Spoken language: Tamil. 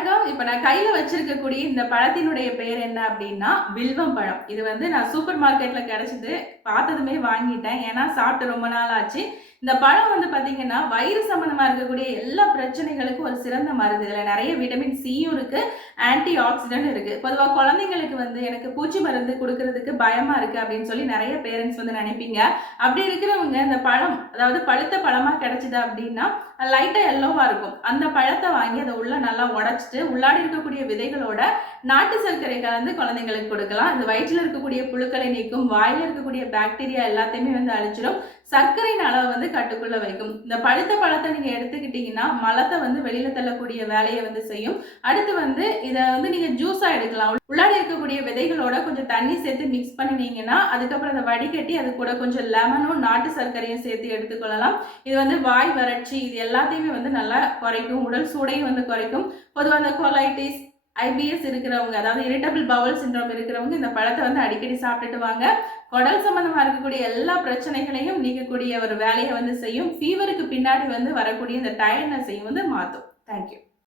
வணக்கம். இப்ப நான் கையில வச்சிருக்கக்கூடிய இந்த பழத்தினுடைய பெயர் என்ன அப்படின்னா வில்வம் பழம். இது வந்து நான் சூப்பர் மார்க்கெட்ல கிடைச்சது. பார்த்ததுமே வாங்கிட்டேன். ஏன்னா சாப்பிட்டு ரொம்ப நாள் ஆச்சு. இந்த பழம் வந்து பாத்தீங்கன்னா வயிறு சம்பந்தமா இருக்கக்கூடிய எல்லா பிரச்சனைகளுக்கும் ஒரு சிறந்த மருந்து. இதுல நிறைய விட்டமின் சியும் இருக்கு, ஆன்டி ஆக்சிடென்ட் இருக்கு. பொதுவா குழந்தைங்களுக்கு வந்து எனக்கு பூச்சி மருந்து கொடுக்கறதுக்கு பயமா இருக்கு அப்படின்னு சொல்லி நிறைய பேரண்ட்ஸ் வந்து நினைப்பீங்க. அப்படி இருக்கிறவங்க இந்த பழம், அதாவது பழுத்த பழமா கிடைச்சது அப்படின்னா லைட்டா எல்லோவா இருக்கும். அந்த பழத்தை வாங்கி அதை உள்ள நல்லா உடைச்சிட்டு உள்ளாடி இருக்கக்கூடிய விதைகளோட நாட்டு சர்க்கரை கலந்து குழந்தைங்களுக்கு கொடுக்கலாம். இந்த வயிற்றுல இருக்கக்கூடிய புழுக்களை நீக்கும், வாயில இருக்கக்கூடிய பாக்டீரியா எல்லாத்தையுமே வந்து அழிச்சிடும், சர்க்கரையின் அளவை வந்து கட்டுக்குள்ள வைக்கும். இந்த பழுத்த பழத்தை நீங்க எடுத்துக்கிட்டீங்கன்னா மலத்தை வந்து வெளியில தள்ளக்கூடிய வேலையை வந்து செய்யும். அடுத்து வந்து இதை வந்து நீங்க ஜூஸா எடுக்கலாம். உள்ளாடி இருக்கக்கூடிய விதைகளோட கொஞ்சம் தண்ணி சேர்த்து மிக்ஸ் பண்ணினீங்கன்னா அதுக்கப்புறம் அதை வடிகட்டி அது கூட கொஞ்சம் லெமனும் நாட்டு சர்க்கரையும் சேர்த்து எடுத்துக்கொள்ளலாம். இது வந்து வாய் வறட்சி இது எல்லாத்தையுமே வந்து நல்லா குறைக்கும், உடல் சூடையும் வந்து குறைக்கும். பொதுவாக அந்த கொலைட்டிஸ், ஐபிஎஸ் இருக்கிறவங்க, அதாவது இரிட்டபிள் பவல் சிண்ட்ரோம் இருக்கிறவங்க இந்த பழத்தை வந்து அடிக்கடி சாப்பிட்டுட்டு வாங்க. குடல் சம்பந்தமா இருக்கக்கூடிய எல்லா பிரச்சனைகளையும் நீக்கக்கூடிய ஒரு வேலையை வந்து செய்யும். ஃபீவருக்கு பின்னாடி வந்து வரக்கூடிய இந்த டயர்ட்னஸையும் வந்து மாற்றும். தேங்க்யூ.